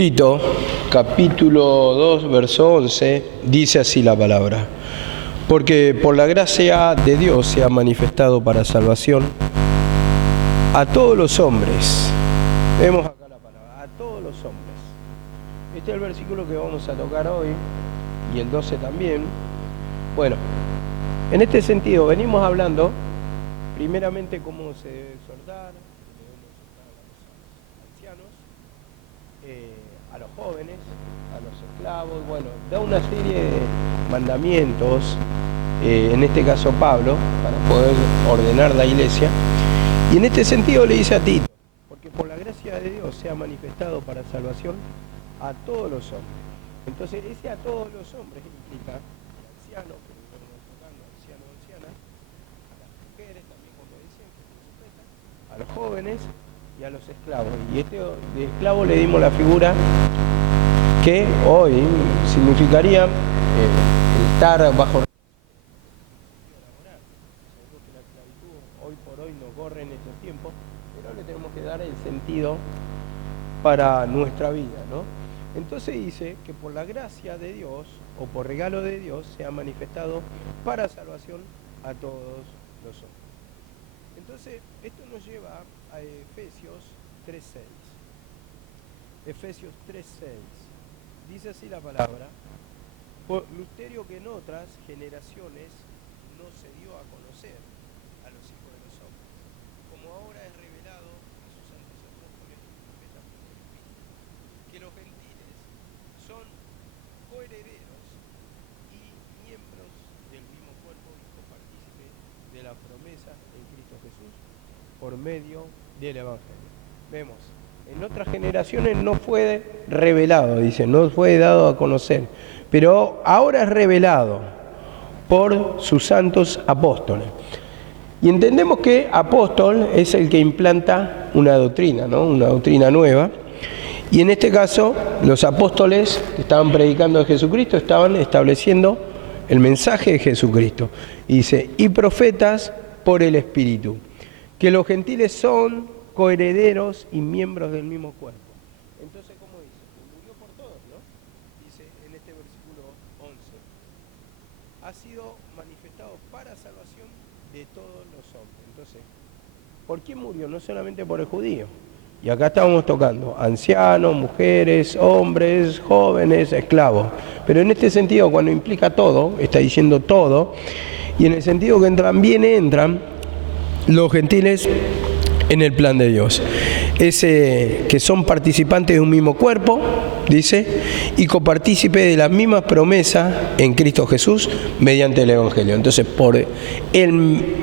Tito, capítulo 2, verso 11, dice así la palabra: porque por la gracia de Dios se ha manifestado para salvación a todos los hombres. Vemos acá la palabra, a todos los hombres. Este es el versículo que vamos a tocar hoy, y el 12 también. Bueno, en este sentido venimos hablando primeramente cómo se debe exhortar, debemos exhortar a los ancianos, a los jóvenes, a los esclavos. Bueno, da una serie de mandamientos, en este caso Pablo, para poder ordenar la iglesia. Y en este sentido le dice a Tito: porque por la gracia de Dios se ha manifestado para salvación a todos los hombres. Entonces ese a todos los hombres implica al anciano, que lo estamos tocando, anciano o anciana, a las mujeres también, como dicen, que se sujetan, a los jóvenes y a los esclavos. Y de esclavo le dimos la figura que hoy significaría el estar bajo laboral. Sabemos que la esclavitud hoy por hoy no corre en estos tiempos, pero le tenemos que dar el sentido para nuestra vida, ¿no? Entonces dice que por la gracia de Dios, o por regalo de Dios, se ha manifestado para salvación a todos los hombres. Entonces, esto nos lleva a Efesios 3:6. Efesios 3:6. Dice así la palabra: por misterio que en otras generaciones no se dio a conocer a los hijos de los hombres, como ahora es revelado a sus santos apóstoles y profetas por el Espíritu, que los gentiles son coherederos y miembros del mismo cuerpo y copartícipes de la promesa en Cristo Jesús por medio del Evangelio. Vemos, en otras generaciones no fue revelado, dice, no fue dado a conocer, pero ahora es revelado por sus santos apóstoles. Y entendemos que apóstol es el que implanta una doctrina, ¿no? Una doctrina nueva. Y en este caso, los apóstoles que estaban predicando a Jesucristo estaban estableciendo el mensaje de Jesucristo. Y dice: y profetas por el Espíritu, que los gentiles son coherederos y miembros del mismo cuerpo. Entonces, ¿cómo dice? Murió por todos, ¿no? Dice en este versículo 11. Ha sido manifestado para salvación de todos los hombres. Entonces, ¿por quién murió? No solamente por el judío. Y acá estamos tocando ancianos, mujeres, hombres, jóvenes, esclavos. Pero en este sentido, cuando implica todo, está diciendo todo, y en el sentido que entran los gentiles en el plan de Dios. Que son participantes de un mismo cuerpo, dice, y copartícipes de las mismas promesas en Cristo Jesús mediante el Evangelio. Entonces, por el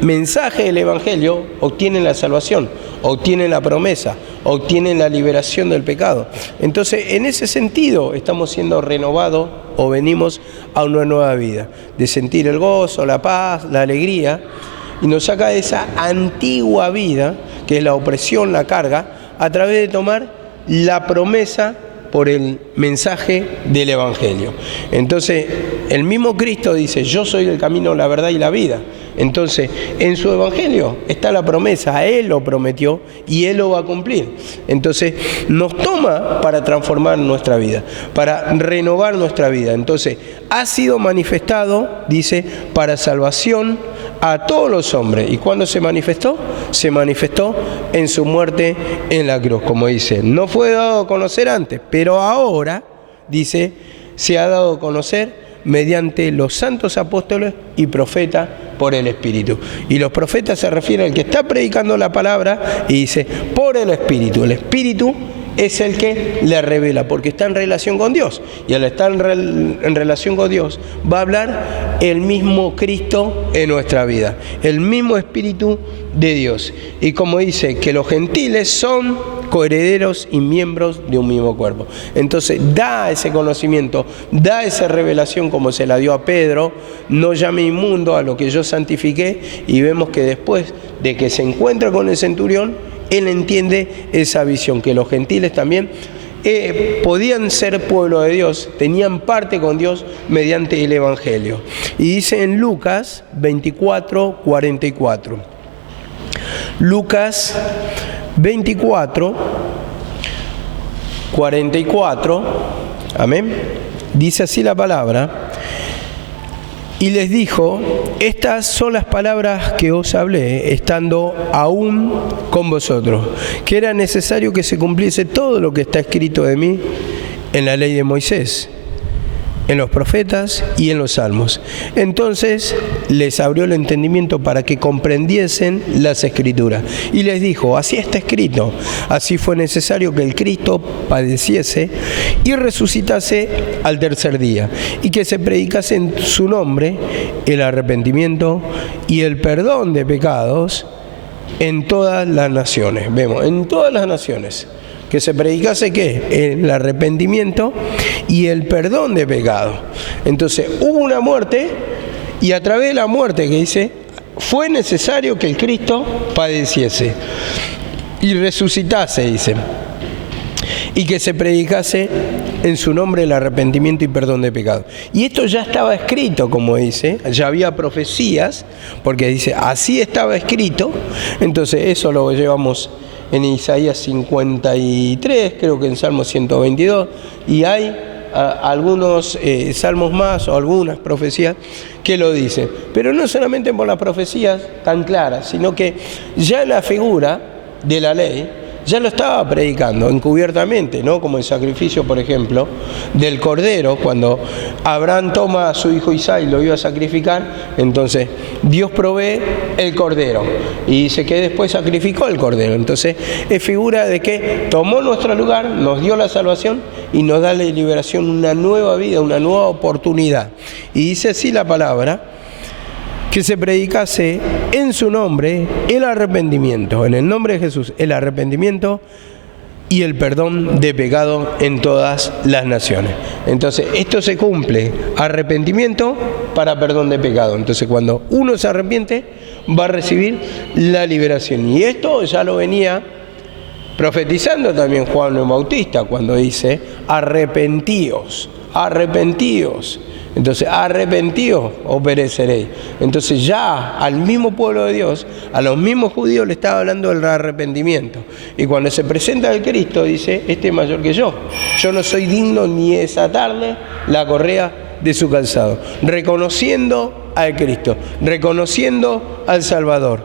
mensaje del Evangelio obtienen la salvación, obtienen la promesa, obtienen la liberación del pecado. Entonces, en ese sentido estamos siendo renovados o venimos a una nueva vida, de sentir el gozo, la paz, la alegría, y nos saca de esa antigua vida, que es la opresión, la carga, a través de tomar la promesa por el mensaje del Evangelio. Entonces, el mismo Cristo dice: yo soy el camino, la verdad y la vida. Entonces, en su Evangelio está la promesa, Él lo prometió y Él lo va a cumplir. Entonces, nos toma para transformar nuestra vida, para renovar nuestra vida. Entonces, ha sido manifestado, dice, para salvación a todos los hombres. ¿Y cuándo se manifestó? Se manifestó en su muerte en la cruz, como dice. No fue dado a conocer antes, pero ahora, dice, se ha dado a conocer mediante los santos apóstoles y profetas por el Espíritu. Y los profetas se refieren al que está predicando la palabra y dice: por el Espíritu. El Espíritu es el que le revela, porque está en relación con Dios. Y al estar en relación con Dios, va a hablar el mismo Cristo en nuestra vida, el mismo Espíritu de Dios. Y como dice, que los gentiles son coherederos y miembros de un mismo cuerpo. Entonces, da ese conocimiento, da esa revelación como se la dio a Pedro: no llame inmundo a lo que yo santifiqué. Y vemos que después de que se encuentra con el centurión, él entiende esa visión, que los gentiles también podían ser pueblo de Dios, tenían parte con Dios mediante el Evangelio. Y dice en Lucas 24:44. Lucas 24, 44, amén, dice así la palabra: y les dijo, estas son las palabras que os hablé, estando aún con vosotros, que era necesario que se cumpliese todo lo que está escrito de mí en la ley de Moisés, en los profetas y en los salmos. Entonces les abrió el entendimiento para que comprendiesen las Escrituras. Y les dijo, así está escrito, así fue necesario que el Cristo padeciese y resucitase al tercer día, y que se predicase en su nombre el arrepentimiento y el perdón de pecados en todas las naciones. Vemos, en todas las naciones. Que se predicase ¿qué? El arrepentimiento y el perdón de pecado. Entonces hubo una muerte, y a través de la muerte, que dice, fue necesario que el Cristo padeciese y resucitase, dice, y que se predicase en su nombre el arrepentimiento y perdón de pecado. Y esto ya estaba escrito, como dice, ya había profecías, porque dice, así estaba escrito. Entonces eso lo llevamos en Isaías 53, creo que en Salmo 122, y hay algunos salmos más o algunas profecías que lo dicen. Pero no solamente por las profecías tan claras, sino que ya la figura de la ley ya lo estaba predicando encubiertamente, ¿no? Como el sacrificio, por ejemplo, del cordero, cuando Abraham toma a su hijo Isaac y lo iba a sacrificar, entonces Dios provee el cordero y dice que después sacrificó el cordero. Entonces es figura de que tomó nuestro lugar, nos dio la salvación y nos da la liberación, una nueva vida, una nueva oportunidad. Y dice así la palabra: que se predicase en su nombre el arrepentimiento, en el nombre de Jesús, el arrepentimiento y el perdón de pecado en todas las naciones. Entonces, esto se cumple, arrepentimiento para perdón de pecado. Entonces, cuando uno se arrepiente, va a recibir la liberación. Y esto ya lo venía profetizando también Juan el Bautista, cuando dice, arrepentíos, arrepentíos. Entonces, arrepentíos o pereceréis. Entonces ya al mismo pueblo de Dios, a los mismos judíos le estaba hablando del arrepentimiento. Y cuando se presenta el Cristo dice, este es mayor que yo. Yo no soy digno ni de desatarle la correa de su calzado. Reconociendo al Cristo, reconociendo al Salvador.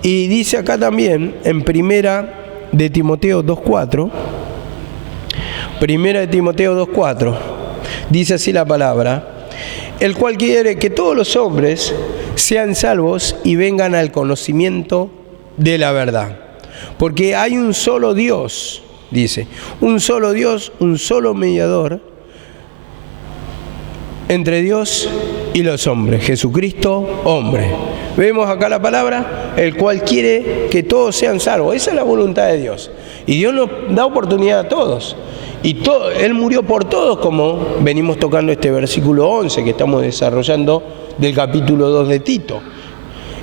Y dice acá también, en primera de Timoteo 2.4, primera de Timoteo 2.4, dice así la palabra: el cual quiere que todos los hombres sean salvos y vengan al conocimiento de la verdad. Porque hay un solo Dios, dice, un solo Dios, un solo mediador entre Dios y los hombres, Jesucristo, hombre. Vemos acá la palabra, el cual quiere que todos sean salvos. Esa es la voluntad de Dios. Y Dios nos da oportunidad a todos. Y Él murió por todos, como venimos tocando este versículo 11 que estamos desarrollando del capítulo 2 de Tito.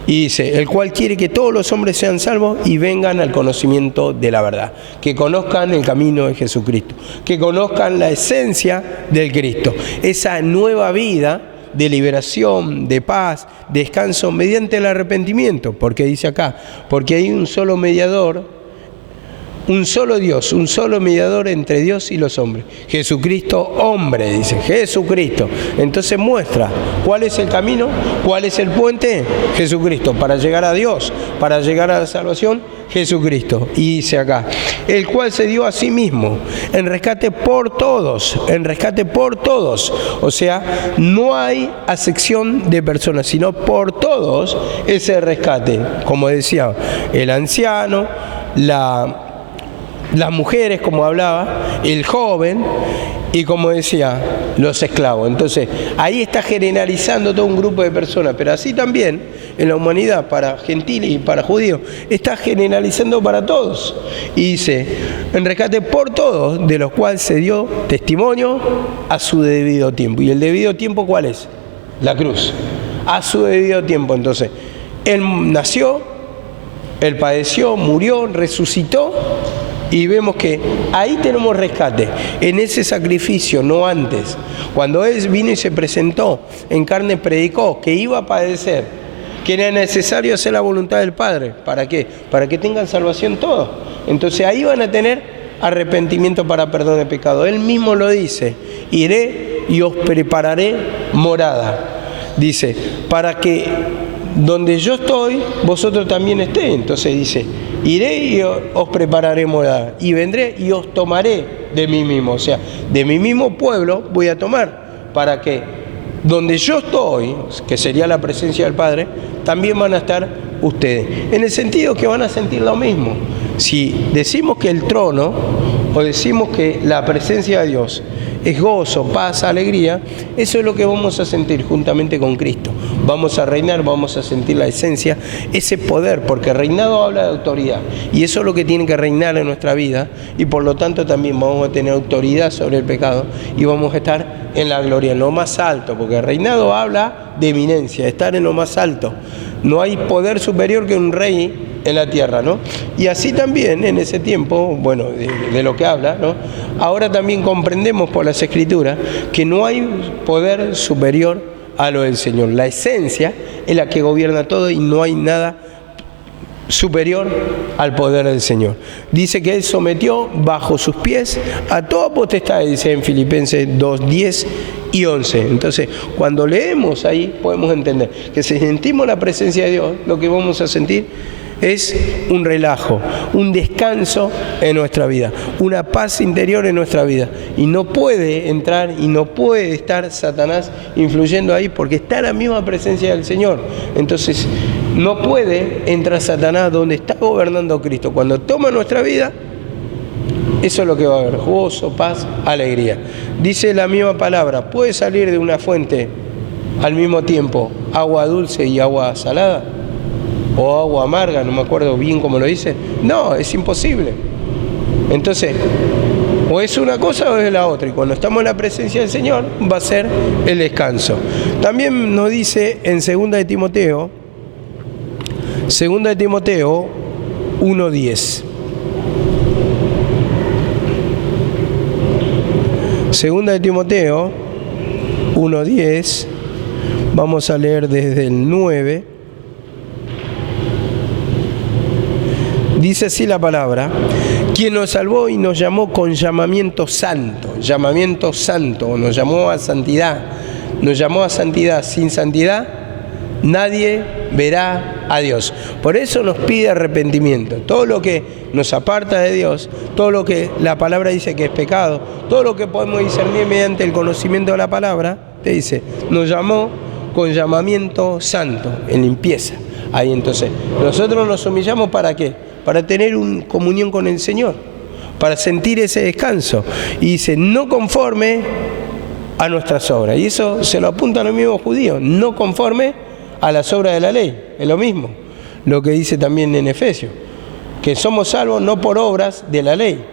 Y dice, el cual quiere que todos los hombres sean salvos y vengan al conocimiento de la verdad. Que conozcan el camino de Jesucristo. Que conozcan la esencia del Cristo. Esa nueva vida de liberación, de paz, descanso mediante el arrepentimiento. Porque dice acá, porque hay un solo mediador, un solo Dios, un solo mediador entre Dios y los hombres. Jesucristo, hombre, dice, Jesucristo. Entonces muestra cuál es el camino, cuál es el puente, Jesucristo. Para llegar a Dios, para llegar a la salvación, Jesucristo. Y dice acá, el cual se dio a sí mismo en rescate por todos, en rescate por todos. O sea, no hay acepción de personas, sino por todos ese rescate. Como decía, el anciano, las mujeres, como hablaba, el joven y, como decía, los esclavos. Entonces, ahí está generalizando todo un grupo de personas, pero así también en la humanidad, para gentiles y para judíos, está generalizando para todos. Y dice, en rescate por todos, de los cuales se dio testimonio a su debido tiempo. ¿Y el debido tiempo cuál es? La cruz. A su debido tiempo. Entonces, Él nació, Él padeció, murió, resucitó. Y vemos que ahí tenemos rescate, en ese sacrificio, no antes. Cuando Él vino y se presentó en carne, predicó que iba a padecer, que era necesario hacer la voluntad del Padre. ¿Para qué? Para que tengan salvación todos. Entonces ahí van a tener arrepentimiento para perdón de pecado. Él mismo lo dice, iré y os prepararé morada. Dice, para que donde yo estoy, vosotros también estéis. Entonces dice, iré y os prepararé morada, y vendré y os tomaré de mí mismo. O sea, de mi mismo pueblo voy a tomar, para que donde yo estoy, que sería la presencia del Padre, también van a estar ustedes. En el sentido que van a sentir lo mismo. Si decimos que el trono, o decimos que la presencia de Dios es gozo, paz, alegría, eso es lo que vamos a sentir juntamente con Cristo. Vamos a reinar, vamos a sentir la esencia, ese poder, porque reinado habla de autoridad, y eso es lo que tiene que reinar en nuestra vida, y por lo tanto también vamos a tener autoridad sobre el pecado, y vamos a estar en la gloria, en lo más alto, porque reinado habla de eminencia, estar en lo más alto. No hay poder superior que un rey en la tierra, ¿no? Y así también en ese tiempo, bueno, de lo que habla, ¿no? Ahora también comprendemos por las Escrituras que no hay poder superior a lo del Señor. La esencia es la que gobierna todo y no hay nada superior al poder del Señor. Dice que Él sometió bajo sus pies a toda potestad, dice en Filipenses 2, 10 y 11. Entonces, cuando leemos ahí, podemos entender que si sentimos la presencia de Dios, lo que vamos a sentir es un relajo, un descanso en nuestra vida, una paz interior en nuestra vida. Y no puede entrar y no puede estar Satanás influyendo ahí, porque está la misma presencia del Señor. Entonces, no puede entrar Satanás donde está gobernando Cristo. Cuando toma nuestra vida, eso es lo que va a haber: gozo, paz, alegría. Dice la misma palabra, ¿puede salir de una fuente al mismo tiempo agua dulce y agua salada? O agua amarga, no me acuerdo bien cómo lo dice. No, es imposible. Entonces, o es una cosa o es la otra. Y cuando estamos en la presencia del Señor, va a ser el descanso. También nos dice en 2 de Timoteo 1:10. 2 de Timoteo 1:10. Vamos a leer desde el 9. Dice así la palabra: quien nos salvó y nos llamó con llamamiento santo, nos llamó a santidad, sin santidad nadie verá a Dios. Por eso nos pide arrepentimiento. Todo lo que nos aparta de Dios, todo lo que la palabra dice que es pecado, todo lo que podemos discernir mediante el conocimiento de la palabra, te dice, nos llamó con llamamiento santo, en limpieza. Ahí entonces, nosotros nos humillamos ¿para qué? Para tener una comunión con el Señor, para sentir ese descanso. Y dice, no conforme a nuestras obras. Y eso se lo apuntan los mismos judíos, no conforme a las obras de la ley. Es lo mismo, lo que dice también en Efesios, que somos salvos no por obras de la ley,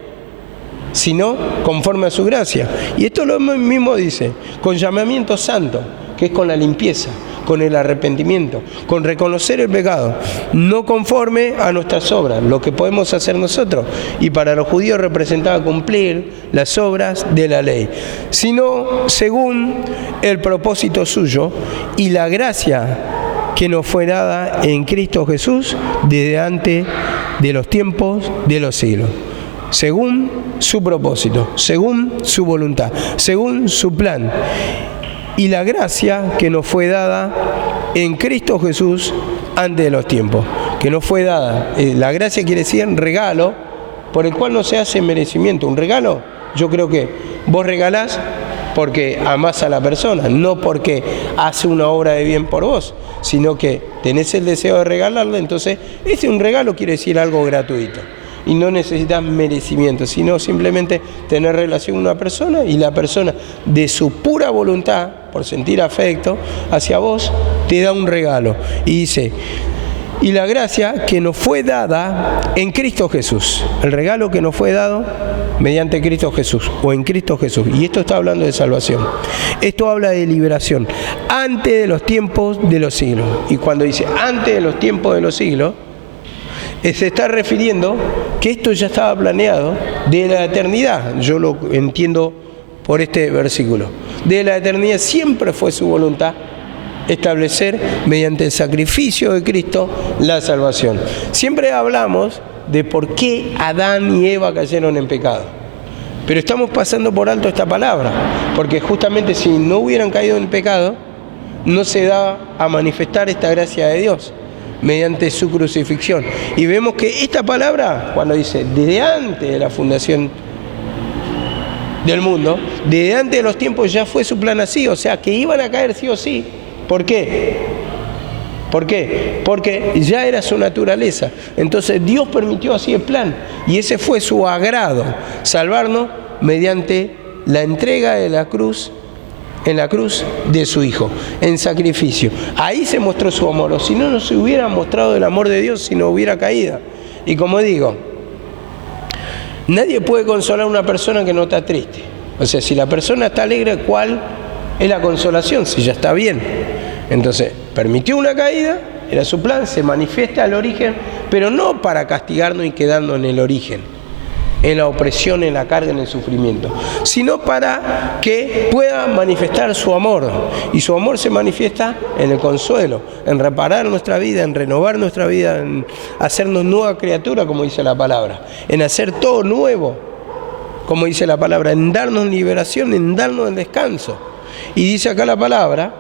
sino conforme a su gracia. Y esto lo mismo dice, con llamamiento santo, que es con la limpieza, con el arrepentimiento, con reconocer el pecado, no conforme a nuestras obras, lo que podemos hacer nosotros, y para los judíos representaba cumplir las obras de la ley, sino según el propósito suyo y la gracia que nos fue dada en Cristo Jesús desde antes de los tiempos de los siglos, según su propósito, según su voluntad, según su plan. Y la gracia que nos fue dada en Cristo Jesús antes de los tiempos, que nos fue dada. La gracia quiere decir regalo, por el cual no se hace merecimiento. Un regalo, yo creo que vos regalás porque amás a la persona, no porque hace una obra de bien por vos, sino que tenés el deseo de regalarle. Entonces, un regalo quiere decir algo gratuito. Y no necesitas merecimiento, sino simplemente tener relación con una persona, y la persona de su pura voluntad, por sentir afecto hacia vos, te da un regalo. Y dice, y la gracia que nos fue dada en Cristo Jesús, el regalo que nos fue dado mediante Cristo Jesús, o en Cristo Jesús. Y esto está hablando de salvación. Esto habla de liberación, antes de los tiempos de los siglos. Y cuando dice antes de los tiempos de los siglos, se está refiriendo que esto ya estaba planeado de la eternidad. Yo lo entiendo por este versículo. De la eternidad siempre fue su voluntad establecer mediante el sacrificio de Cristo la salvación. Siempre hablamos de por qué Adán y Eva cayeron en pecado. Pero estamos pasando por alto esta palabra, porque justamente si no hubieran caído en pecado, no se da a manifestar esta gracia de Dios mediante su crucifixión. Y vemos que esta palabra, cuando dice desde antes de la fundación del mundo, desde antes de los tiempos ya fue su plan así, o sea que iban a caer sí o sí. ¿Por qué? ¿Por qué? Porque ya era su naturaleza. Entonces Dios permitió así el plan, y ese fue su agrado, salvarnos mediante la entrega de la cruz, en la cruz de su Hijo, en sacrificio. Ahí se mostró su amor, o si no, no se hubiera mostrado el amor de Dios si no hubiera caído. Y como digo, nadie puede consolar a una persona que no está triste. O sea, si la persona está alegre, ¿cuál es la consolación? Si ya está bien. Entonces, permitió una caída, era su plan, se manifiesta al origen, pero no para castigarnos y quedarnos en el origen, en la opresión, en la carga, en el sufrimiento, sino para que pueda manifestar su amor. Y su amor se manifiesta en el consuelo, en reparar nuestra vida, en renovar nuestra vida, en hacernos nueva criatura, como dice la palabra, en hacer todo nuevo, como dice la palabra, en darnos liberación, en darnos el descanso. Y dice acá la palabra,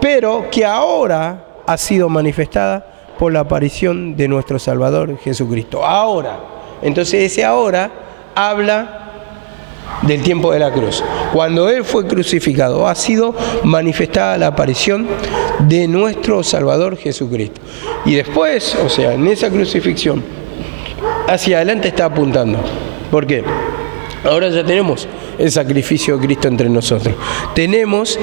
pero que ahora ha sido manifestada por la aparición de nuestro Salvador Jesucristo. Ahora. Entonces ese ahora habla del tiempo de la cruz. Cuando Él fue crucificado, ha sido manifestada la aparición de nuestro Salvador Jesucristo. Y después, o sea, en esa crucifixión, hacia adelante está apuntando. ¿Por qué? Ahora ya tenemos el sacrificio de Cristo entre nosotros. Tenemos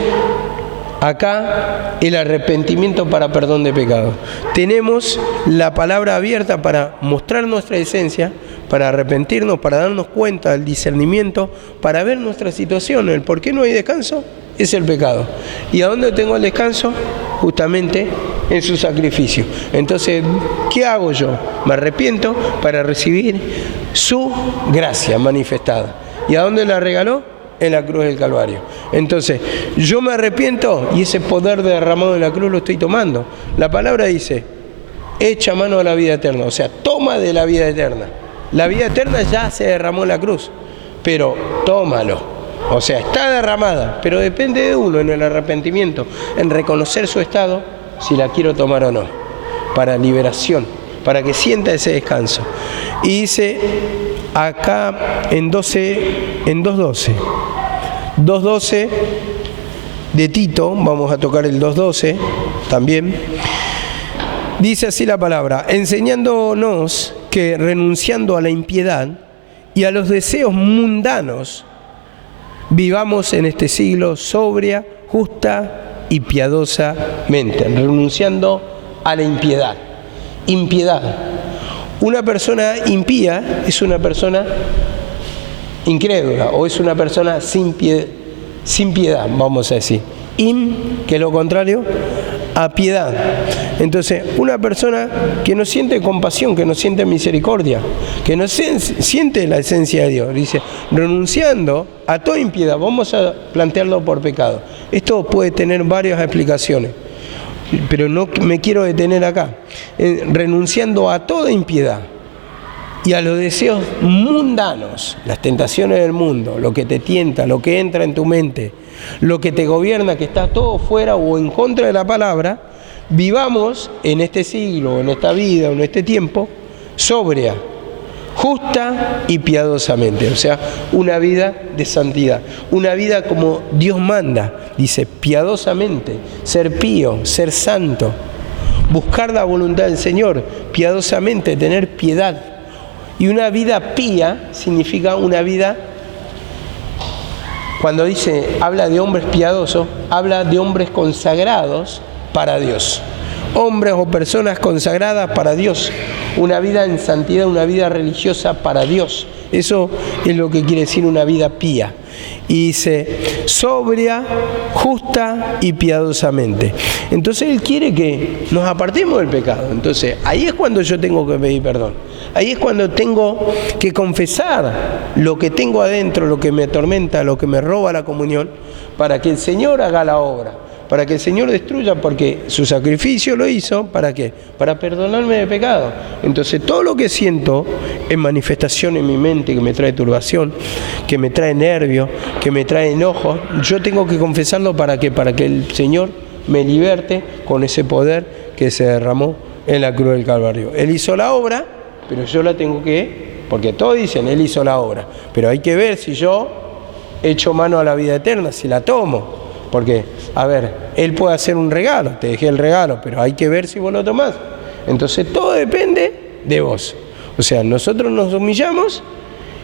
acá el arrepentimiento para perdón de pecado. Tenemos la palabra abierta para mostrar nuestra esencia, para arrepentirnos, para darnos cuenta del discernimiento, para ver nuestra situación. El por qué no hay descanso es el pecado. ¿Y a dónde tengo el descanso? Justamente en su sacrificio. Entonces, ¿qué hago yo? Me arrepiento para recibir su gracia manifestada. ¿Y a dónde la regaló? En la cruz del Calvario. Entonces, yo me arrepiento y ese poder derramado en la cruz lo estoy tomando. La palabra dice, echa mano a la vida eterna, o sea, toma de la vida eterna. La vida eterna ya se derramó en la cruz, pero tómalo. O sea, está derramada, pero depende de uno en el arrepentimiento, en reconocer su estado, si la quiero tomar o no, para liberación, para que sienta ese descanso. Y dice acá en 2.12 de Tito, vamos a tocar el 2.12 también, dice así la palabra, enseñándonos que renunciando a la impiedad y a los deseos mundanos, vivamos en este siglo sobria, justa y piadosamente, renunciando a la impiedad. Impiedad. Una persona impía es una persona incrédula o es una persona sin piedad, vamos a decir. Que es lo contrario a piedad. Entonces, una persona que no siente compasión, que no siente misericordia, que no siente la esencia de Dios, dice, renunciando a toda impiedad, vamos a plantearlo por pecado. Esto puede tener varias explicaciones, pero no me quiero detener acá. Renunciando a toda impiedad y a los deseos mundanos, las tentaciones del mundo, lo que te tienta, lo que entra en tu mente, lo que te gobierna, que está todo fuera o en contra de la palabra, vivamos en este siglo, en esta vida, en este tiempo, sobria, justa y piadosamente. O sea, una vida de santidad, una vida como Dios manda, dice, piadosamente, ser pío, ser santo, buscar la voluntad del Señor, piadosamente, tener piedad. Y una vida pía significa una vida, cuando dice, habla de hombres piadosos, habla de hombres consagrados para Dios. Hombres o personas consagradas para Dios. Una vida en santidad, una vida religiosa para Dios. Eso es lo que quiere decir una vida pía. Y dice, sobria, justa y piadosamente. Entonces Él quiere que nos apartemos del pecado. Entonces ahí es cuando yo tengo que pedir perdón. Ahí es cuando tengo que confesar lo que tengo adentro, lo que me atormenta, lo que me roba la comunión, para que el Señor haga la obra. para que el Señor destruya, porque su sacrificio lo hizo, ¿para qué? Para perdonarme de pecado. Entonces todo lo que siento en manifestación en mi mente, que me trae turbación, que me trae nervio, que me trae enojo, yo tengo que confesarlo ¿para qué? Para que el Señor me liberte con ese poder que se derramó en la cruz del Calvario. Él hizo la obra, pero yo la tengo que, porque todos dicen, Él hizo la obra, pero hay que ver si yo echo mano a la vida eterna, si la tomo. Porque, a ver, Él puede hacer un regalo, te dejé el regalo, pero hay que ver si vos lo tomás. Entonces todo depende de vos. O sea, nosotros nos humillamos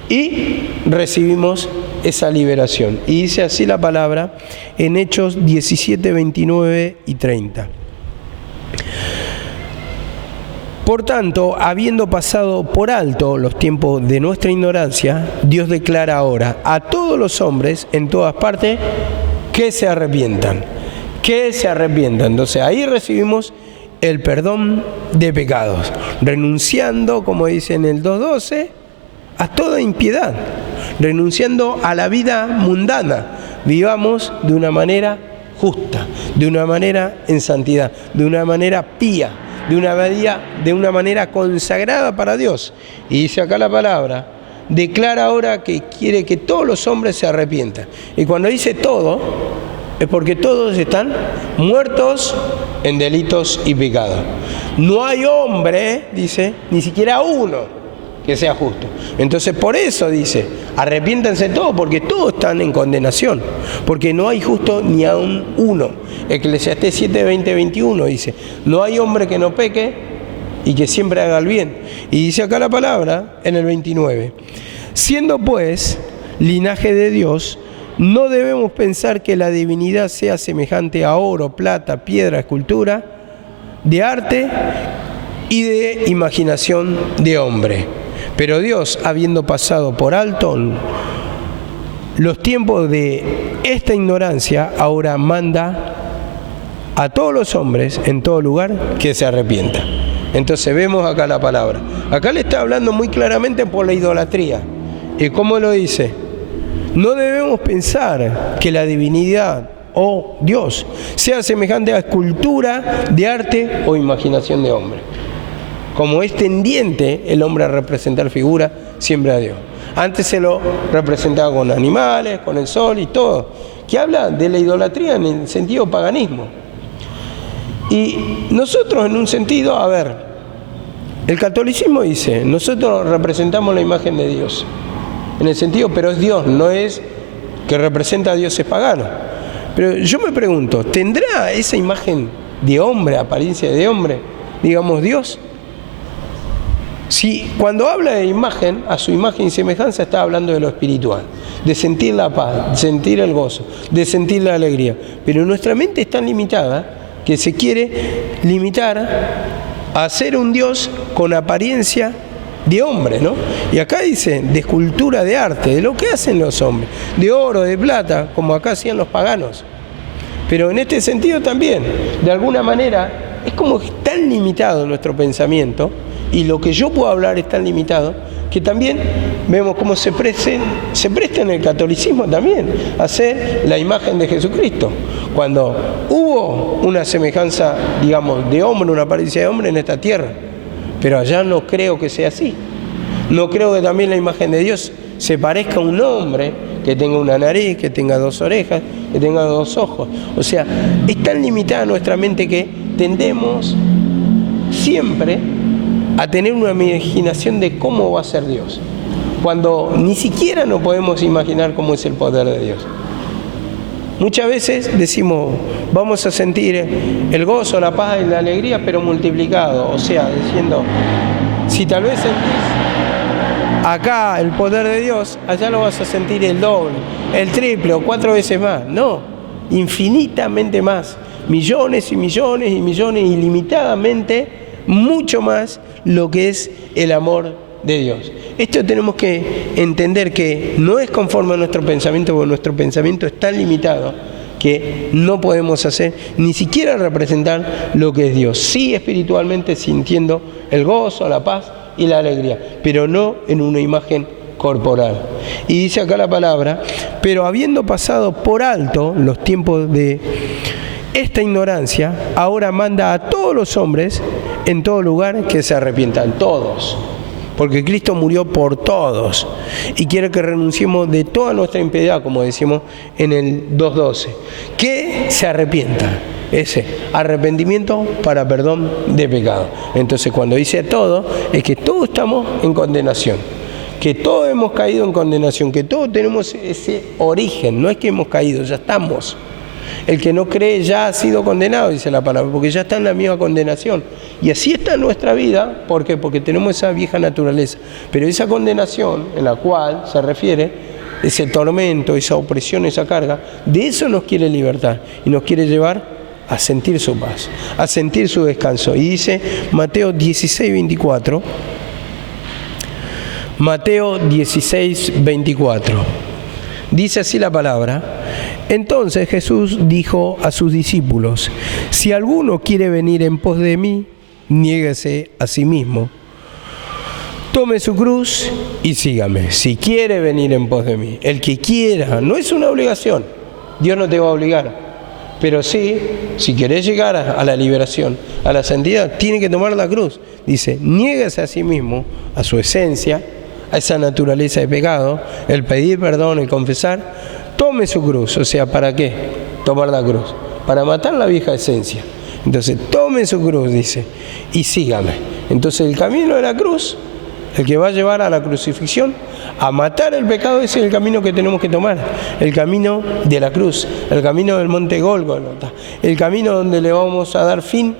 y recibimos esa liberación. Y dice así la palabra en Hechos 17, 29 y 30. Por tanto, habiendo pasado por alto los tiempos de nuestra ignorancia, Dios declara ahora a todos los hombres en todas partes que se arrepientan. Que se arrepientan. Entonces ahí recibimos el perdón de pecados, renunciando, como dice en el 2.12, a toda impiedad, renunciando a la vida mundana. Vivamos de una manera justa, de una manera en santidad, de una manera pía, de una manera consagrada para Dios. Y dice acá la palabra, declara ahora que quiere que todos los hombres se arrepientan. Y cuando dice todo, es porque todos están muertos en delitos y pecados. No hay hombre, dice, ni siquiera uno que sea justo. Entonces por eso dice, arrepiéntanse todos, porque todos están en condenación, porque no hay justo ni aún uno. Eclesiastés 7, 20, 21 dice, no hay hombre que no peque y que siempre haga el bien. Y dice acá la palabra en el 29, siendo pues linaje de Dios, no debemos pensar que la divinidad sea semejante a oro, plata, piedra, escultura, de arte y de imaginación de hombre. Pero Dios, habiendo pasado por alto los tiempos de esta ignorancia, ahora manda a todos los hombres en todo lugar que se arrepientan. Entonces vemos acá la palabra. Acá le está hablando muy claramente por la idolatría. ¿Y cómo lo dice? No debemos pensar que la divinidad o Dios sea semejante a escultura de arte o imaginación de hombre. Como es tendiente el hombre a representar figura siempre a Dios. Antes se lo representaba con animales, con el sol y todo, que habla de la idolatría en el sentido paganismo. Y nosotros en un sentido, a ver, el catolicismo dice, nosotros representamos la imagen de Dios, en el sentido, pero es Dios, no es que representa a dioses paganos. Pero yo me pregunto, ¿tendrá esa imagen de hombre, apariencia de hombre, digamos Dios? Si cuando habla de imagen, a su imagen y semejanza, está hablando de lo espiritual, de sentir la paz, de sentir el gozo, de sentir la alegría. Pero nuestra mente es tan limitada que se quiere limitar a ser un Dios con apariencia de hombre, ¿no? Y acá dice, de escultura de arte, de lo que hacen los hombres, de oro, de plata, como acá hacían los paganos. Pero en este sentido también, de alguna manera, es como que es tan limitado nuestro pensamiento, y lo que yo puedo hablar es tan limitado, que también vemos cómo se presta en el catolicismo también a ser la imagen de Jesucristo. Cuando hubo una semejanza, digamos, de hombre, una apariencia de hombre en esta tierra, pero allá no creo que sea así. No creo que también la imagen de Dios se parezca a un hombre que tenga una nariz, que tenga dos orejas, que tenga dos ojos. O sea, es tan limitada nuestra mente que tendemos siempre a tener una imaginación de cómo va a ser Dios, cuando ni siquiera nos podemos imaginar cómo es el poder de Dios. Muchas veces decimos, vamos a sentir el gozo, la paz y la alegría, pero multiplicado. O sea, diciendo, si tal vez sentís acá el poder de Dios, allá lo vas a sentir el doble, el triple o 4 veces más. No, infinitamente más. Millones y millones y millones, ilimitadamente, mucho más lo que es el amor de Dios. Esto tenemos que entender que no es conforme a nuestro pensamiento, porque nuestro pensamiento es tan limitado que no podemos hacer ni siquiera representar lo que es Dios. Sí, espiritualmente sintiendo el gozo, la paz y la alegría, pero no en una imagen corporal. Y dice acá la palabra, pero habiendo pasado por alto los tiempos de esta ignorancia ahora manda a todos los hombres en todo lugar que se arrepientan, todos. Porque Cristo murió por todos y quiere que renunciemos de toda nuestra impiedad, como decimos en el 2.12. Que se arrepienta. Ese arrepentimiento para perdón de pecado. Entonces, cuando dice todo, es que todos estamos en condenación. Que todos hemos caído en condenación. Que todos tenemos ese origen. No es que hemos caído, ya estamos. El que no cree ya ha sido condenado, dice la palabra, porque ya está en la misma condenación. Y así está en nuestra vida, ¿por qué? Porque tenemos esa vieja naturaleza. Pero esa condenación en la cual se refiere, ese tormento, esa opresión, esa carga, de eso nos quiere libertar y nos quiere llevar a sentir su paz, a sentir su descanso. Y dice Mateo 16:24, Mateo 16:24, dice así la palabra: entonces Jesús dijo a sus discípulos: si alguno quiere venir en pos de mí, niéguese a sí mismo, tome su cruz y sígame. Si quiere venir en pos de mí, el que quiera, no es una obligación, Dios no te va a obligar, pero sí, si querés llegar a la liberación, a la santidad, tiene que tomar la cruz. Dice, niéguese a sí mismo, a su esencia, a esa naturaleza de pecado, el pedir perdón, el confesar. Tome su cruz. O sea, ¿para qué tomar la cruz? Para matar la vieja esencia. Entonces, tome su cruz, dice, y sígame. Entonces, el camino de la cruz, el que va a llevar a la crucifixión, a matar el pecado, ese es el camino que tenemos que tomar. El camino de la cruz, el camino del monte Gólgota, el camino donde le vamos a dar fin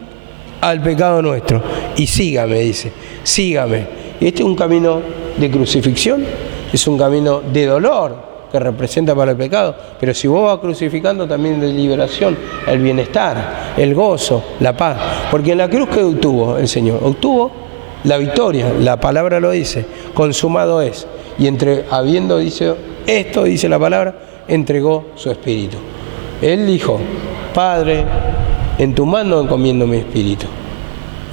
al pecado nuestro. Y sígame, dice, sígame. Y este es un camino de crucifixión, es un camino de dolor, que representa para el pecado, pero si vos vas crucificando también de liberación, el bienestar, el gozo, la paz, porque en la cruz que obtuvo el Señor, obtuvo la victoria, la palabra lo dice, consumado es, y habiendo dicho esto, dice la palabra, entregó su espíritu. Él dijo, Padre, en tu mano encomiendo mi espíritu,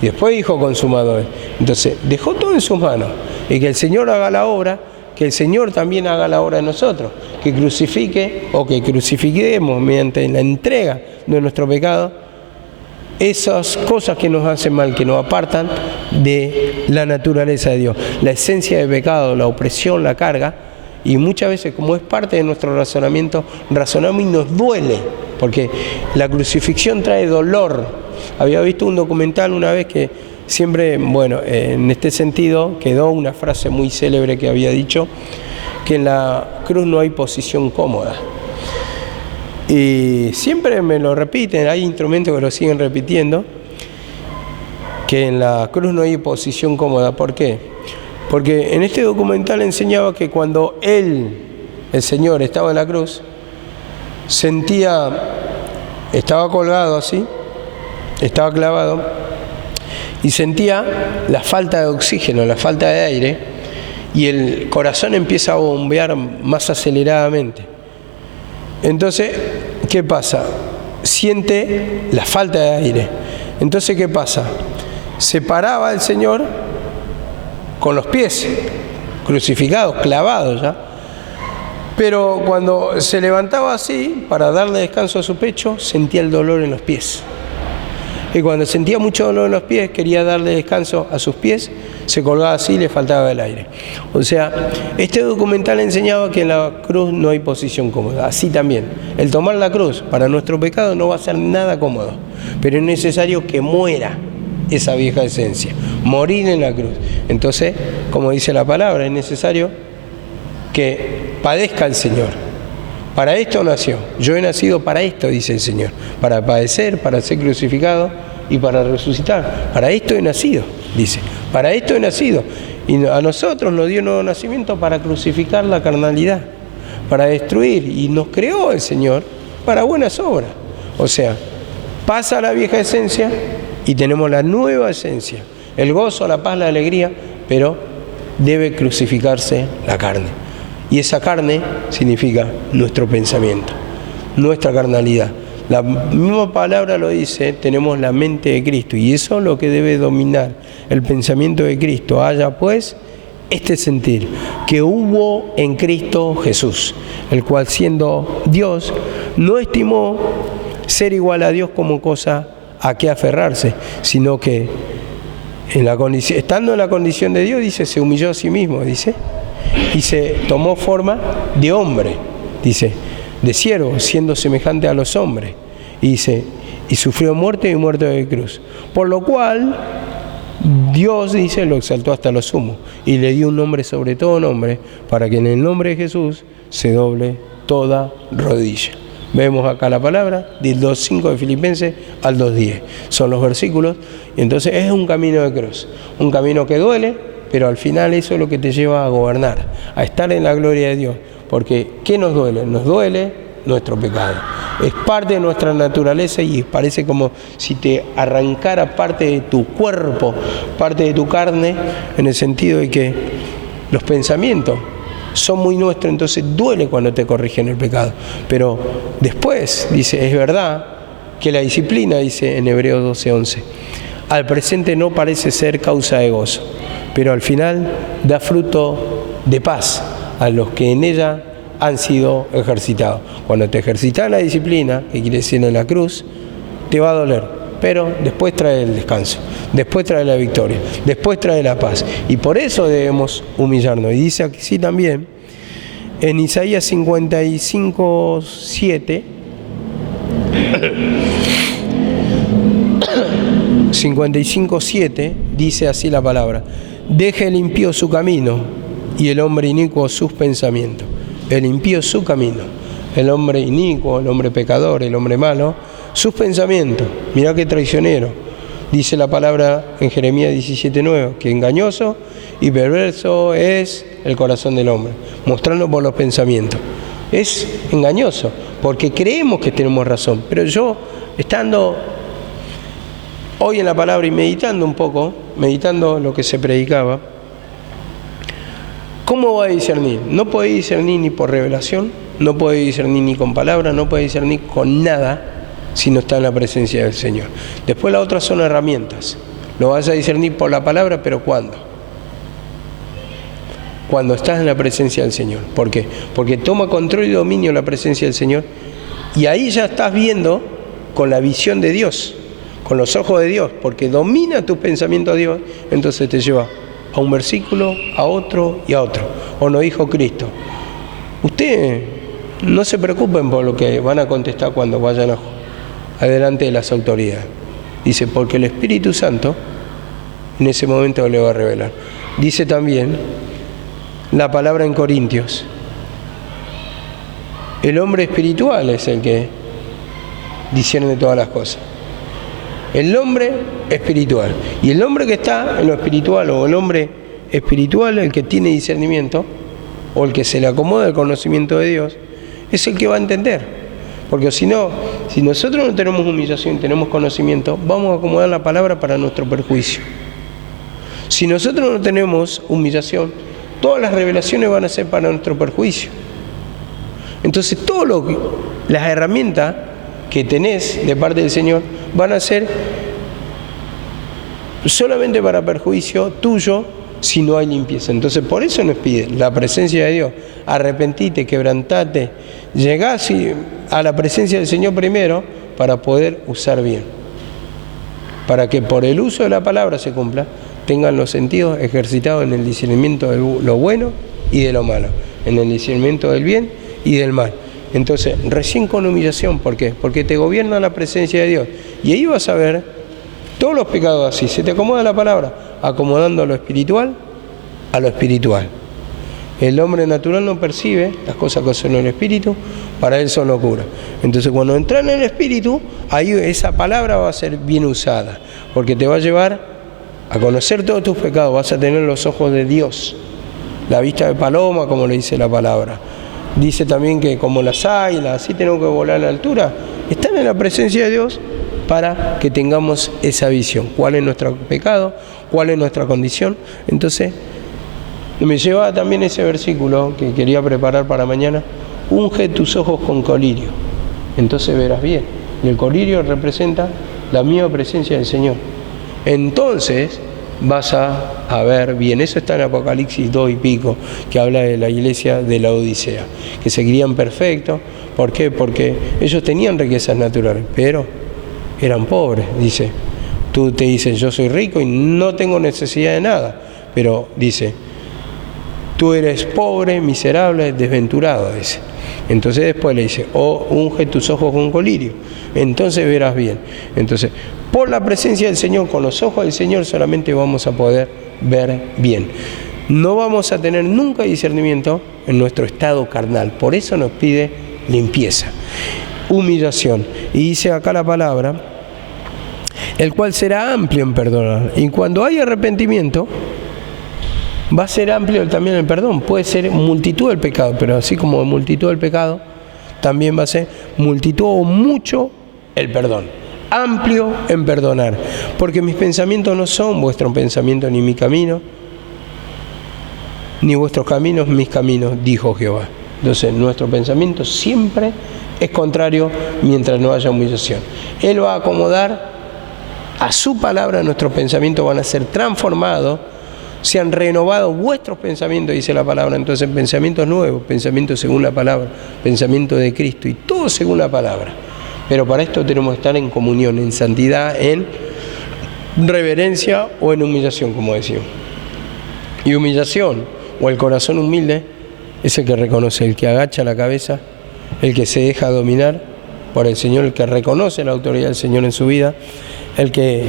y después dijo consumado es. Entonces dejó todo en sus manos, y que el Señor haga la obra, que el Señor también haga la obra de nosotros, que crucifique o que crucifiquemos mediante la entrega de nuestro pecado esas cosas que nos hacen mal, que nos apartan de la naturaleza de Dios, la esencia de pecado, la opresión, la carga. Y muchas veces, como es parte de nuestro razonamiento, razonamos y nos duele, porque la crucifixión trae dolor. Había visto un documental una vez que siempre, bueno, en este sentido quedó una frase muy célebre que había dicho, que en la cruz no hay posición cómoda. Y siempre me lo repiten, hay instrumentos que lo siguen repitiendo, que en la cruz no hay posición cómoda. ¿Por qué? Porque en este documental enseñaba que cuando Él, el Señor, estaba en la cruz, estaba colgado así, estaba clavado, y sentía la falta de oxígeno, la falta de aire, y el corazón empieza a bombear más aceleradamente. Entonces, ¿qué pasa? Siente la falta de aire. Entonces, ¿qué pasa? Se paraba el Señor con los pies crucificados, clavados ya. Pero cuando se levantaba así, para darle descanso a su pecho, sentía el dolor en los pies. Y cuando sentía mucho dolor en los pies, quería darle descanso a sus pies, se colgaba así y le faltaba el aire. O sea, este documental enseñaba que en la cruz no hay posición cómoda. Así también, el tomar la cruz para nuestro pecado no va a ser nada cómodo, pero es necesario que muera esa vieja esencia, morir en la cruz. Entonces, como dice la palabra, es necesario que padezca el Señor. Para esto nació. Yo he nacido para esto, dice el Señor. Para padecer, para ser crucificado y para resucitar. Para esto he nacido, dice. Para esto he nacido. Y a nosotros nos dio un nuevo nacimiento para crucificar la carnalidad, para destruir. Y nos creó el Señor para buenas obras. O sea, pasa la vieja esencia y tenemos la nueva esencia. El gozo, la paz, la alegría, pero debe crucificarse la carne. Y esa carne significa nuestro pensamiento, nuestra carnalidad. La misma palabra lo dice, tenemos la mente de Cristo y eso es lo que debe dominar el pensamiento de Cristo. Haya pues este sentir que hubo en Cristo Jesús, el cual siendo Dios no estimó ser igual a Dios como cosa a qué aferrarse, sino que estando en la condición de Dios, dice, se humilló a sí mismo, dice, y se tomó forma de hombre, dice, de siervo, siendo semejante a los hombres, y dice, y sufrió muerte y muerte de cruz, por lo cual Dios, dice, lo exaltó hasta lo sumo y le dio un nombre sobre todo nombre, para que en el nombre de Jesús se doble toda rodilla. Vemos acá la palabra del 2.5 de Filipenses al 2.10. Son los versículos. Y entonces es un camino de cruz. Un camino que duele, pero al final eso es lo que te lleva a gobernar, a estar en la gloria de Dios. Porque ¿qué nos duele? Nos duele nuestro pecado. Es parte de nuestra naturaleza y parece como si te arrancara parte de tu cuerpo, parte de tu carne, en el sentido de que los pensamientos son muy nuestros, entonces duele cuando te corrigen el pecado. Pero después, dice, es verdad que la disciplina, dice en Hebreos 12:11, al presente no parece ser causa de gozo, pero al final da fruto de paz a los que en ella han sido ejercitados. Cuando te ejercitas la disciplina, que quiere decir en la cruz, te va a doler, pero después trae el descanso, después trae la victoria, después trae la paz. Y por eso debemos humillarnos. Y dice así también, en Isaías 55:7, 55:7, dice así la palabra: deje el impío su camino y el hombre inicuo sus pensamientos. El impío su camino, el hombre inicuo, el hombre pecador, el hombre malo, sus pensamientos. Mirá qué traicionero. Dice la palabra en Jeremías 17:9, que engañoso y perverso es el corazón del hombre, mostrando por los pensamientos. Es engañoso, porque creemos que tenemos razón. Pero yo, estando hoy en la palabra y meditando un poco, meditando lo que se predicaba, ¿cómo va a discernir? No puede discernir ni por revelación, no puede discernir ni con palabra, no puede discernir con nada si no está en la presencia del Señor. Después las otras son herramientas. Lo vas a discernir por la palabra, pero ¿cuándo? Cuando estás en la presencia del Señor. ¿Por qué? Porque toma control y dominio la presencia del Señor, y ahí ya estás viendo con la visión de Dios, con los ojos de Dios, porque domina tus pensamientos Dios, entonces te lleva a un versículo, a otro y a otro. O nos dijo Cristo, ustedes no se preocupen por lo que van a contestar cuando vayan adelante de las autoridades. Dice, porque el Espíritu Santo en ese momento le va a revelar. Dice también la palabra en Corintios, el hombre espiritual es el que discierne todas las cosas. El hombre espiritual. Y el hombre que está en lo espiritual, o el hombre espiritual, el que tiene discernimiento, o el que se le acomoda el conocimiento de Dios, es el que va a entender. Porque si no, si nosotros no tenemos humillación, tenemos conocimiento, vamos a acomodar la palabra para nuestro perjuicio. Si nosotros no tenemos humillación, todas las revelaciones van a ser para nuestro perjuicio. Entonces, las herramientas que tenés de parte del Señor van a ser solamente para perjuicio tuyo si no hay limpieza. Entonces por eso nos pide la presencia de Dios. Arrepentite, quebrantate, llegás a la presencia del Señor primero para poder usar bien, para que por el uso de la palabra se cumpla, tengan los sentidos ejercitados en el discernimiento de lo bueno y de lo malo, en el discernimiento del bien y del mal. Entonces, recién con humillación, ¿por qué? Porque te gobierna la presencia de Dios. Y ahí vas a ver todos los pecados así. Se te acomoda la palabra, acomodando lo espiritual a lo espiritual. El hombre natural no percibe las cosas que son en el espíritu, para él son locura. Entonces, cuando entras en el espíritu, ahí esa palabra va a ser bien usada, porque te va a llevar a conocer todos tus pecados. Vas a tener los ojos de Dios, la vista de paloma, como le dice la palabra. Dice también que como las águilas, así tenemos que volar a la altura. Están en la presencia de Dios para que tengamos esa visión. ¿Cuál es nuestro pecado? ¿Cuál es nuestra condición? Entonces, me lleva también ese versículo que quería preparar para mañana. Unge tus ojos con colirio, entonces verás bien. Y el colirio representa la misma presencia del Señor. Entonces, vas a ver bien. Eso está en Apocalipsis 2 y pico, que habla de la iglesia de la Odisea, que se creían perfectos. ¿Por qué? Porque ellos tenían riquezas naturales, pero eran pobres, dice. Tú te dices, yo soy rico y no tengo necesidad de nada, pero dice, tú eres pobre, miserable, desventurado, dice. Entonces después le dice, unge tus ojos con colirio, entonces verás bien. Entonces, por la presencia del Señor, con los ojos del Señor solamente vamos a poder ver bien. No vamos a tener nunca discernimiento en nuestro estado carnal, por eso nos pide limpieza, humillación. Y dice acá la palabra, el cual será amplio en perdonar. Y cuando hay arrepentimiento, va a ser amplio también el perdón. Puede ser multitud del pecado, pero así como multitud del pecado, también va a ser multitud o mucho el perdón. Amplio en perdonar. Porque mis pensamientos no son vuestros pensamientos ni mi camino, ni vuestros caminos mis caminos, dijo Jehová. Entonces, nuestro pensamiento siempre es contrario mientras no haya humillación. Él va a acomodar a su palabra, nuestros pensamientos van a ser transformados, se han renovado vuestros pensamientos, dice la palabra. Entonces, pensamientos nuevos, pensamientos según la palabra, pensamiento de Cristo, y todo según la palabra. Pero para esto tenemos que estar en comunión, en santidad, en reverencia o en humillación, como decimos. Y humillación, o el corazón humilde, es el que reconoce, el que agacha la cabeza, el que se deja dominar por el Señor, el que reconoce la autoridad del Señor en su vida, el que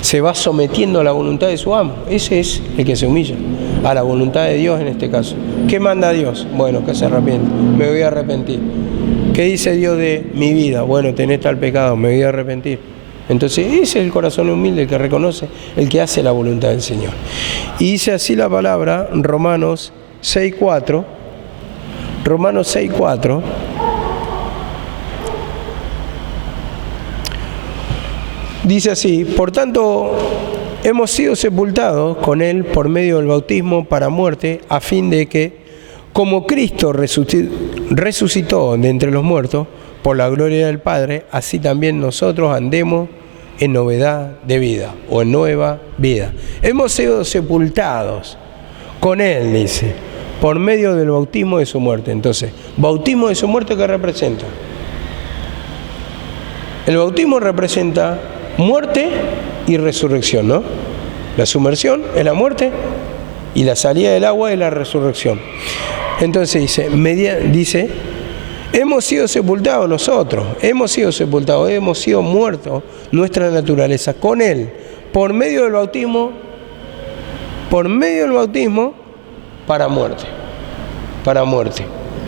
se va sometiendo a la voluntad de su amo. Ese es el que se humilla, a la voluntad de Dios en este caso. ¿Qué manda Dios? Bueno, que se arrepienta, me voy a arrepentir. ¿Qué dice Dios de mi vida? Bueno, tenés tal pecado, me voy a arrepentir. Entonces ese es el corazón humilde, el que reconoce, el que hace la voluntad del Señor. Y dice así la palabra, Romanos 6:4, Romanos 6:4, dice así: por tanto, hemos sido sepultados con Él por medio del bautismo para muerte, a fin de que, como Cristo resucitó de entre los muertos por la gloria del Padre, así también nosotros andemos en novedad de vida, o en nueva vida. Hemos sido sepultados con Él, dice, por medio del bautismo de su muerte. Entonces, bautismo de su muerte, ¿qué representa? El bautismo representa muerte y resurrección, ¿no? La sumersión es la muerte y la salida del agua es la resurrección. Entonces dice, hemos sido sepultados nosotros, hemos sido muertos, nuestra naturaleza, con Él, por medio del bautismo, para muerte.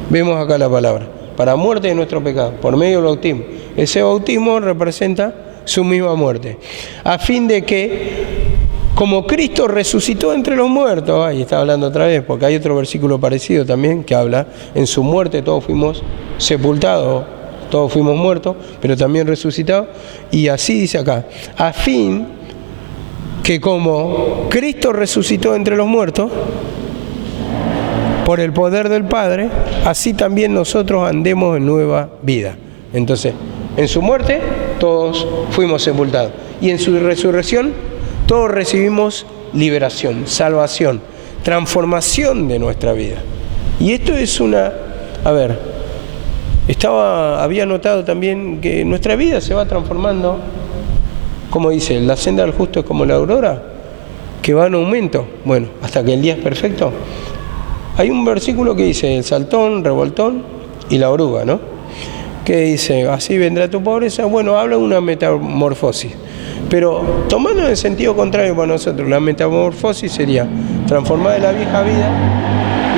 Vemos acá la palabra, para muerte de nuestro pecado, por medio del bautismo. Ese bautismo representa su misma muerte, a fin de que, como Cristo resucitó entre los muertos, ahí está hablando otra vez, porque hay otro versículo parecido también que habla, en su muerte todos fuimos sepultados, todos fuimos muertos, pero también resucitados, y así dice acá, a fin que como Cristo resucitó entre los muertos, por el poder del Padre, así también nosotros andemos en nueva vida. Entonces, en su muerte todos fuimos sepultados, y en su resurrección todos recibimos liberación, salvación, transformación de nuestra vida. Y esto es había notado también que nuestra vida se va transformando, como dice, la senda del justo es como la aurora, que va en aumento, bueno, hasta que el día es perfecto. Hay un versículo que dice, el saltón, revoltón y la oruga, ¿no? Que dice, así vendrá tu pobreza. Bueno, habla de una metamorfosis. Pero tomando en el sentido contrario para nosotros, la metamorfosis sería transformar de la vieja vida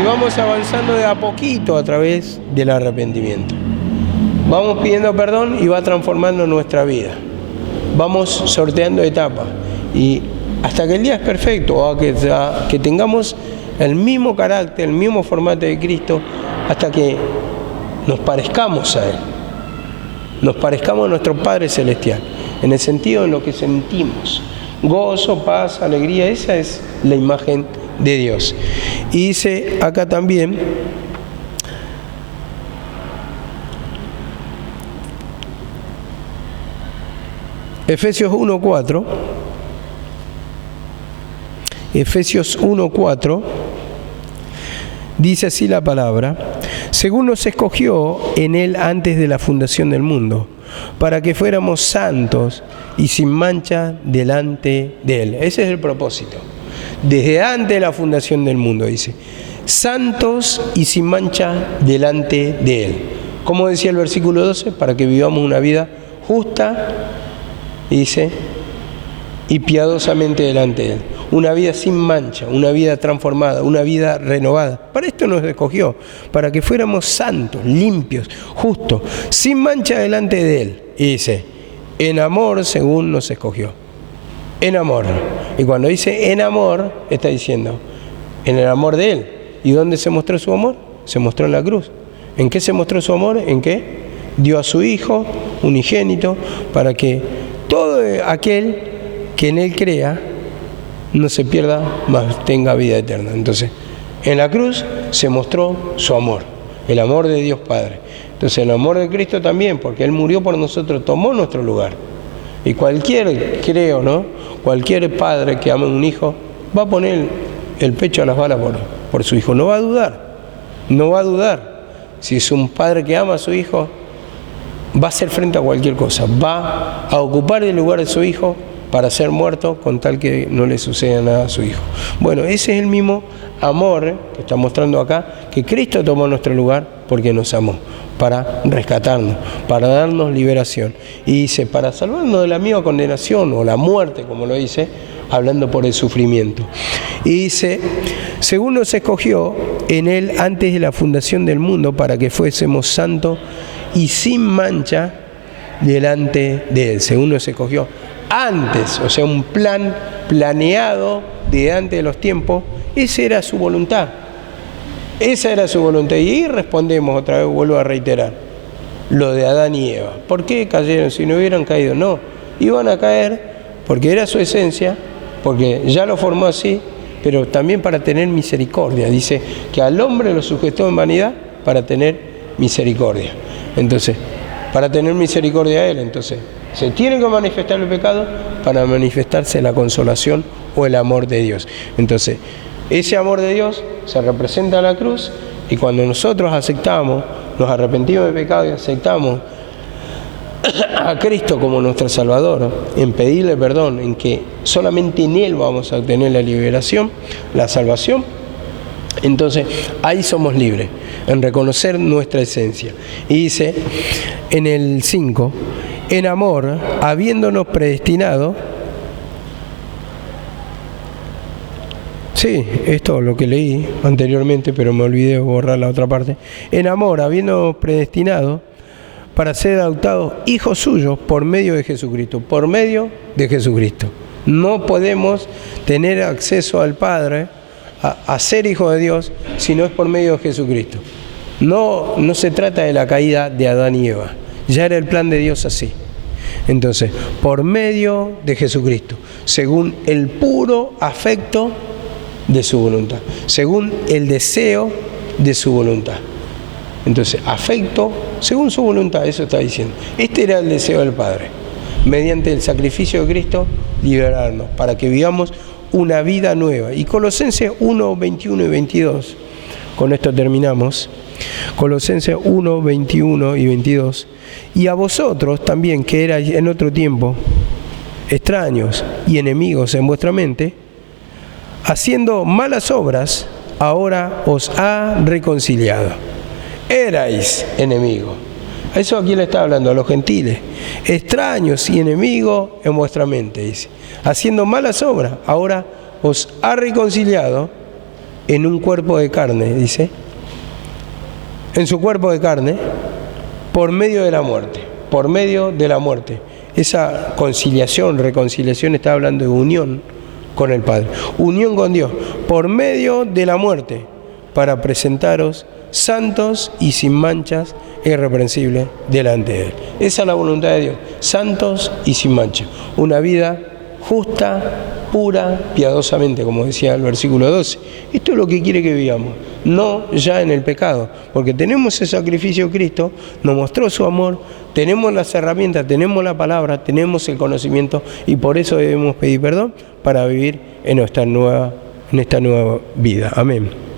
y vamos avanzando de a poquito a través del arrepentimiento. Vamos pidiendo perdón y va transformando nuestra vida. Vamos sorteando etapas y hasta que el día es perfecto, o que tengamos el mismo carácter, el mismo formato de Cristo, hasta que nos parezcamos a Él, nos parezcamos a nuestro Padre Celestial, en el sentido en lo que sentimos, gozo, paz, alegría, esa es la imagen de Dios. Y dice acá también, Efesios 1:4, Efesios 1:4, dice así la palabra: según nos escogió en Él antes de la fundación del mundo, para que fuéramos santos y sin mancha delante de Él. Ese es el propósito. Desde antes de la fundación del mundo, dice, santos y sin mancha delante de Él. Como decía el versículo 12, para que vivamos una vida justa, dice, y piadosamente delante de Él. Una vida sin mancha, una vida transformada, una vida renovada. Para esto nos escogió, para que fuéramos santos, limpios, justos, sin mancha delante de Él. Y dice, en amor según nos escogió. En amor. Y cuando dice en amor, está diciendo, en el amor de Él. ¿Y dónde se mostró su amor? Se mostró en la cruz. ¿En qué se mostró su amor? ¿En qué? Dio a su Hijo unigénito para que todo aquel que en Él crea no se pierda, más tenga vida eterna. Entonces, en la cruz se mostró su amor, el amor de Dios Padre. Entonces, el amor de Cristo también, porque Él murió por nosotros, tomó nuestro lugar. Y cualquier, creo, ¿no? Cualquier padre que ame a un hijo va a poner el pecho a las balas por su hijo. No va a dudar, no va a dudar. Si es un padre que ama a su hijo, va a hacer frente a cualquier cosa, va a ocupar el lugar de su hijo para ser muerto con tal que no le suceda nada a su hijo. Bueno, ese es el mismo amor que está mostrando acá, que Cristo tomó nuestro lugar porque nos amó, para rescatarnos, para darnos liberación. Y dice, para salvarnos de la misma condenación o la muerte, como lo dice, hablando por el sufrimiento. Y dice, según nos escogió en Él antes de la fundación del mundo, para que fuésemos santos y sin mancha delante de Él. Según nos escogió antes, o sea, un plan planeado de antes de los tiempos. Esa era su voluntad. Esa era su voluntad. Y ahí respondemos otra vez, vuelvo a reiterar, lo de Adán y Eva. ¿Por qué cayeron? Si no hubieran caído, no. Iban a caer porque era su esencia, porque ya lo formó así, pero también para tener misericordia. Dice que al hombre lo sujetó en vanidad para tener misericordia. Entonces, para tener misericordia a Él, entonces, se tiene que manifestar el pecado para manifestarse la consolación o el amor de Dios. Entonces, ese amor de Dios se representa en la cruz, y cuando nosotros aceptamos, nos arrepentimos de pecado y aceptamos a Cristo como nuestro Salvador, en pedirle perdón, en que solamente en Él vamos a obtener la liberación, la salvación, entonces ahí somos libres, en reconocer nuestra esencia. Y dice en el 5, en amor, habiéndonos predestinado. Sí, esto es lo que leí anteriormente, pero me olvidé de borrar la otra parte. En amor, habiéndonos predestinado para ser adoptados hijos suyos por medio de Jesucristo. Por medio de Jesucristo. No podemos tener acceso al Padre, a ser hijo de Dios, si no es por medio de Jesucristo. No se trata de la caída de Adán y Eva. Ya era el plan de Dios así. Entonces, por medio de Jesucristo, según el puro afecto de su voluntad, según el deseo de su voluntad. Entonces, afecto según su voluntad, eso está diciendo. Este era el deseo del Padre, mediante el sacrificio de Cristo, liberarnos, para que vivamos una vida nueva. Y Colosenses 1, 21 y 22, con esto terminamos. Colosenses 1, 21 y 22. Y a vosotros también, que erais en otro tiempo extraños y enemigos en vuestra mente, haciendo malas obras, ahora os ha reconciliado. Erais enemigos. A eso aquí le está hablando, a los gentiles. Extraños y enemigos en vuestra mente, dice. Haciendo malas obras, ahora os ha reconciliado en un cuerpo de carne, dice. En su cuerpo de carne, por medio de la muerte. Por medio de la muerte. Esa conciliación, reconciliación, está hablando de unión con el Padre. Unión con Dios. Por medio de la muerte. Para presentaros santos y sin manchas, irreprensibles delante de Él. Esa es la voluntad de Dios. Santos y sin mancha. Una vida justa, pura, piadosamente, como decía el versículo 12. Esto es lo que quiere que vivamos, no ya en el pecado, porque tenemos ese sacrificio de Cristo, nos mostró su amor, tenemos las herramientas, tenemos la palabra, tenemos el conocimiento, y por eso debemos pedir perdón para vivir en esta nueva vida. Amén.